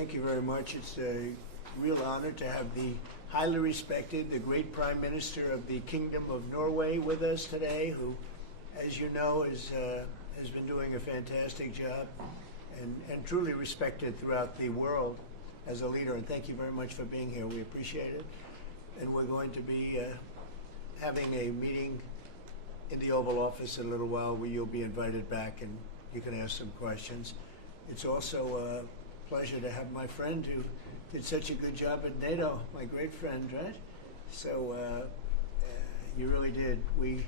thank you very much. It's a real honor to have the highly respected, the great Prime Minister of the Kingdom of Norway with us today, who, as you know, has been doing a fantastic job and truly respected throughout the world as a leader. And thank you very much for being here. We appreciate it. And we're going to be having a meeting in the Oval Office in a little while where you'll be invited back and you can ask some questions. It's also a pleasure to have my friend who did such a good job at NATO, my great friend, right? So you really did. We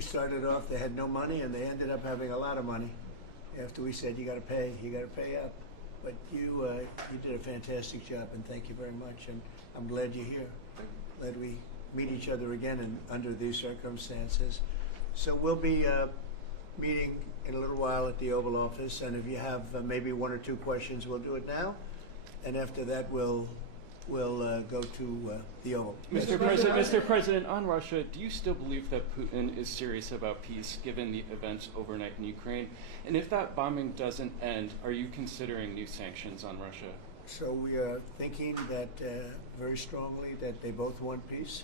started off, they had no money, and they ended up having a lot of money after we said, you got to pay up. But you did a fantastic job, and thank you very much. And I'm glad you're here. Glad we meet each other again under these circumstances. So we'll be meeting in a little while at the Oval Office, and if you have maybe one or two questions, we'll do it now. And after that, we'll go to the Oval. Mr. President, on Russia, do you still believe that Putin is serious about peace, given the events overnight in Ukraine? And if that bombing doesn't end, are you considering new sanctions on Russia? So we are thinking that very strongly that they both want peace,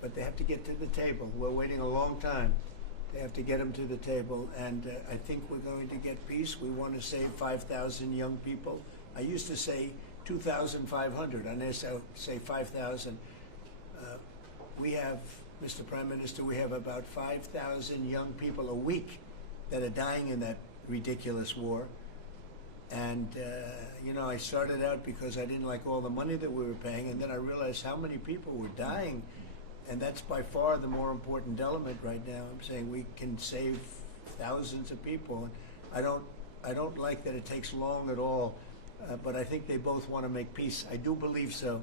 but they have to get to the table. We're waiting a long time. They have to get them to the table, and I think we're going to get peace. We want to save 5,000 young people. I used to say 2,500. I now say 5,000. We have, Mr. Prime Minister, we have about 5,000 young people a week that are dying in that ridiculous war. And, you know, I started out because I didn't like all the money that we were paying, and then I realized how many people were dying. And that's by far the more important element right now. I'm saying we can save thousands of people. And I don't like that it takes long at all. But I think they both want to make peace. I do believe so.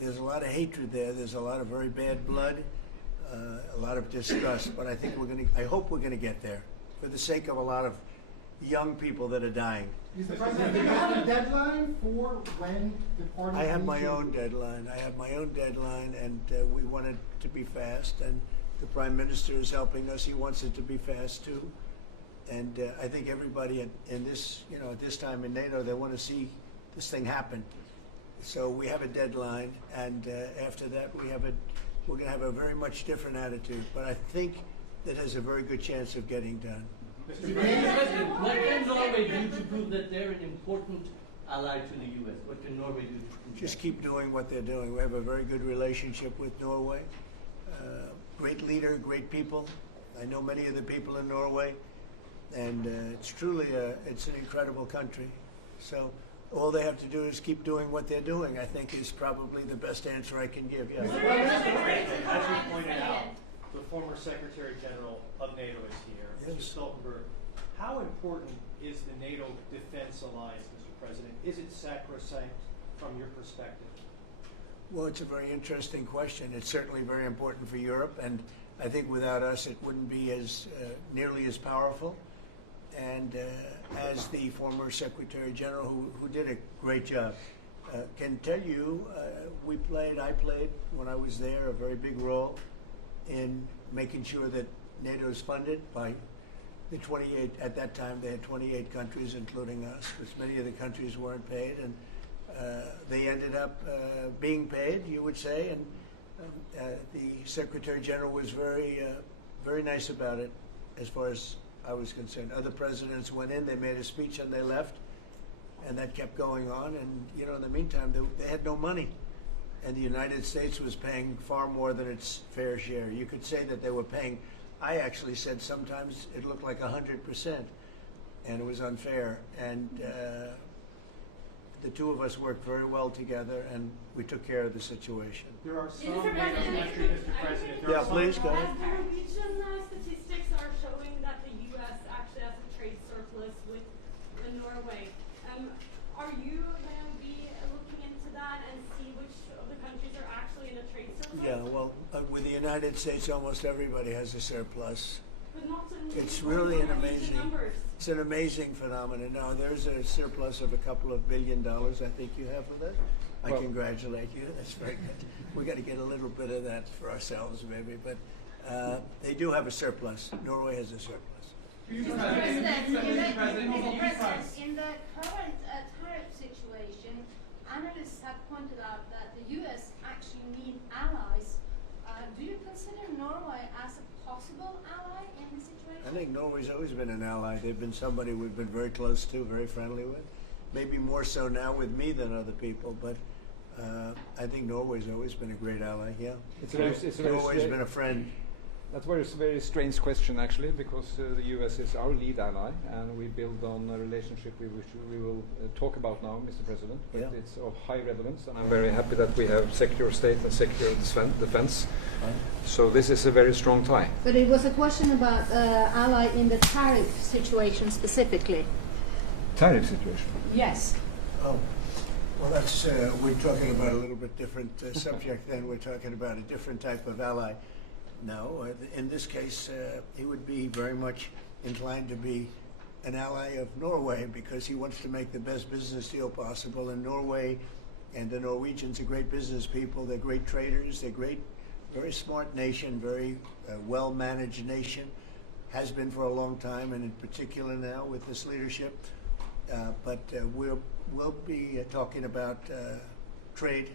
There's a lot of hatred there. There's a lot of very bad blood, a lot of disgust. But I think I hope we're going to get there for the sake of a lot of young people that are dying. Mr. President, do you have a deadline for when the party? I have my own deadline. I have my own deadline, and we want it to be fast. And the Prime Minister is helping us. He wants it to be fast too. And I think everybody in this, you know, at this time in NATO, they want to see this thing happen. So we have a deadline, and after that, we're going to have a very much different attitude. But I think that has a very good chance of getting done. Mr. President, what can Norway do to prove that they're an important ally to the U.S.? What can Norway do to prove Just keep doing what they're doing. We have a very good relationship with Norway. Great leader, great people. I know many of the people in Norway. And it's truly it's an incredible country. So all they have to do is keep doing what they're doing, I think, is probably the best answer I can give. Yes. As we pointed out, the former Secretary General of NATO is here, Mr. Yes. Stoltenberg. How important is the NATO defense alliance, Mr. President? Is it sacrosanct from your perspective? Well, it's a very interesting question. It's certainly very important for Europe, and I think without us it wouldn't be as nearly as powerful. And as the former Secretary General, who did a great job, can tell you, I played when I was there a very big role in making sure that NATO is funded by the 28, at that time they had 28 countries, including us, because many of the countries weren't paid, and they ended up being paid, you would say, and the Secretary General was very nice about it as far as I was concerned. Other presidents went in, they made a speech and they left, and that kept going on. And you know, in the meantime, they had no money, and the United States was paying far more than its fair share. You could say that they were paying. I actually said sometimes it looked like 100%, and it was unfair. And the two of us worked very well together, and we took care of the situation. There are some NATO countries, Mr. President. Yeah, please go ahead. As the Norwegian statistics are showing that the U.S. actually has a trade surplus with Norway. Are you going to be looking into that and see which of the countries are actually in a trade surplus? Yeah, well, with the United States, almost everybody has a surplus. But not in It's really an amazing, numbers. it's an amazing phenomenon. Now, there's a surplus of a couple of $1 billion, I think you have with it. I congratulate you. That's very good. We got to get a little bit of that for ourselves, maybe. But they do have a surplus. Norway has a surplus. Mr. President, in the current tariff situation, analysts have pointed out that the U.S. actually need allies. Do you consider Norway as a possible ally in the situation? I think Norway's always been an ally. They've been somebody we've been very close to, very friendly with. Maybe more so now with me than other people, but I think Norway's always been a great ally, yeah. Norway's been a friend. That's a very strange question, actually, because the U.S. is our lead ally, and we build on a relationship which we will talk about now, Mr. President. But Yeah. it's of high relevance, and I'm very happy that we have Secretary of State and Secretary of Defense. So this is a very strong tie. But it was a question about ally in the tariff situation specifically. Tariff situation. Yes. Oh, well, that's we're talking about a little bit different subject. Then we're talking about a different type of ally. No, in this case, he would be very much inclined to be an ally of Norway because he wants to make the best business deal possible. And Norway and the Norwegians are great business people. They're great traders. They're great, very smart nation, very well-managed nation. Has been for a long time, and in particular now with this leadership. But we'll be talking about trade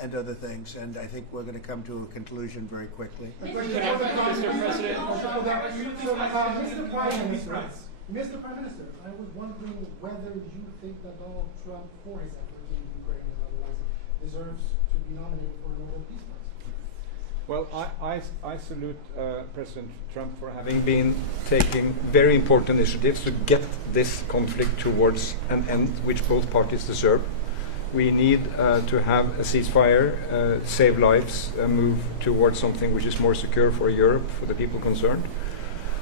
and other things, and I think we're going to come to a conclusion very quickly. Mr. Prime Minister, I was wondering whether you think that Donald Trump, for his efforts in Ukraine and otherwise, deserves to be nominated for a Nobel Peace Prize. Well, I salute President Trump for having been taking very important initiatives to get this conflict towards an end, which both parties deserve. We need to have a ceasefire, save lives, move towards something which is more secure for Europe, for the people concerned.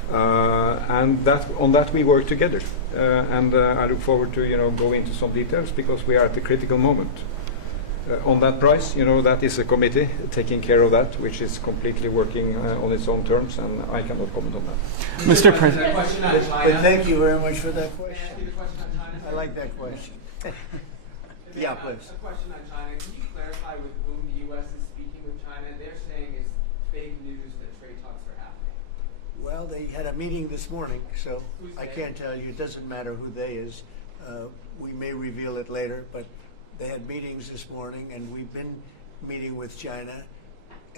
And on that we work together. And I look forward to go into some details because we are at a critical moment. On that price, that is a committee taking care of that, which is completely working on its own terms, and I cannot comment on that. Mr. President. But thank you very much for that question. I like that question. Yeah, please. A question on China. Can you clarify with whom the U.S. is speaking with China? They're saying it's fake news that trade talks are happening. Well, they had a meeting this morning, so Who's I they? can't tell you. It doesn't matter who they is. We may reveal it later, but they had meetings this morning, and we've been meeting with China.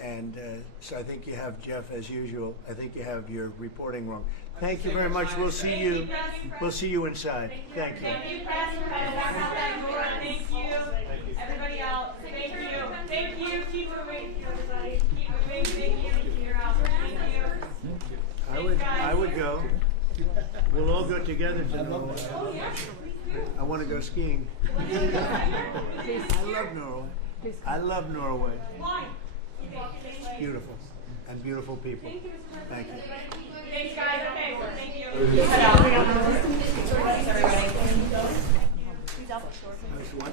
And so I think you have, Jeff, as usual, I think you have your reporting wrong. Thank you very much. We'll see you. We'll see you inside. Thank you. Thank you, President. Thank you. Everybody else. Thank you. Thank you. Keep moving, everybody. Keep moving. Thank you. You're out. Thank you. I would go. We'll all go together to Norway. Oh, yeah. I want to go skiing. I love Norway. I love Norway. Why? Beautiful. And beautiful people. Thank you. Thanks, guys. Okay, so thank you. Nice one.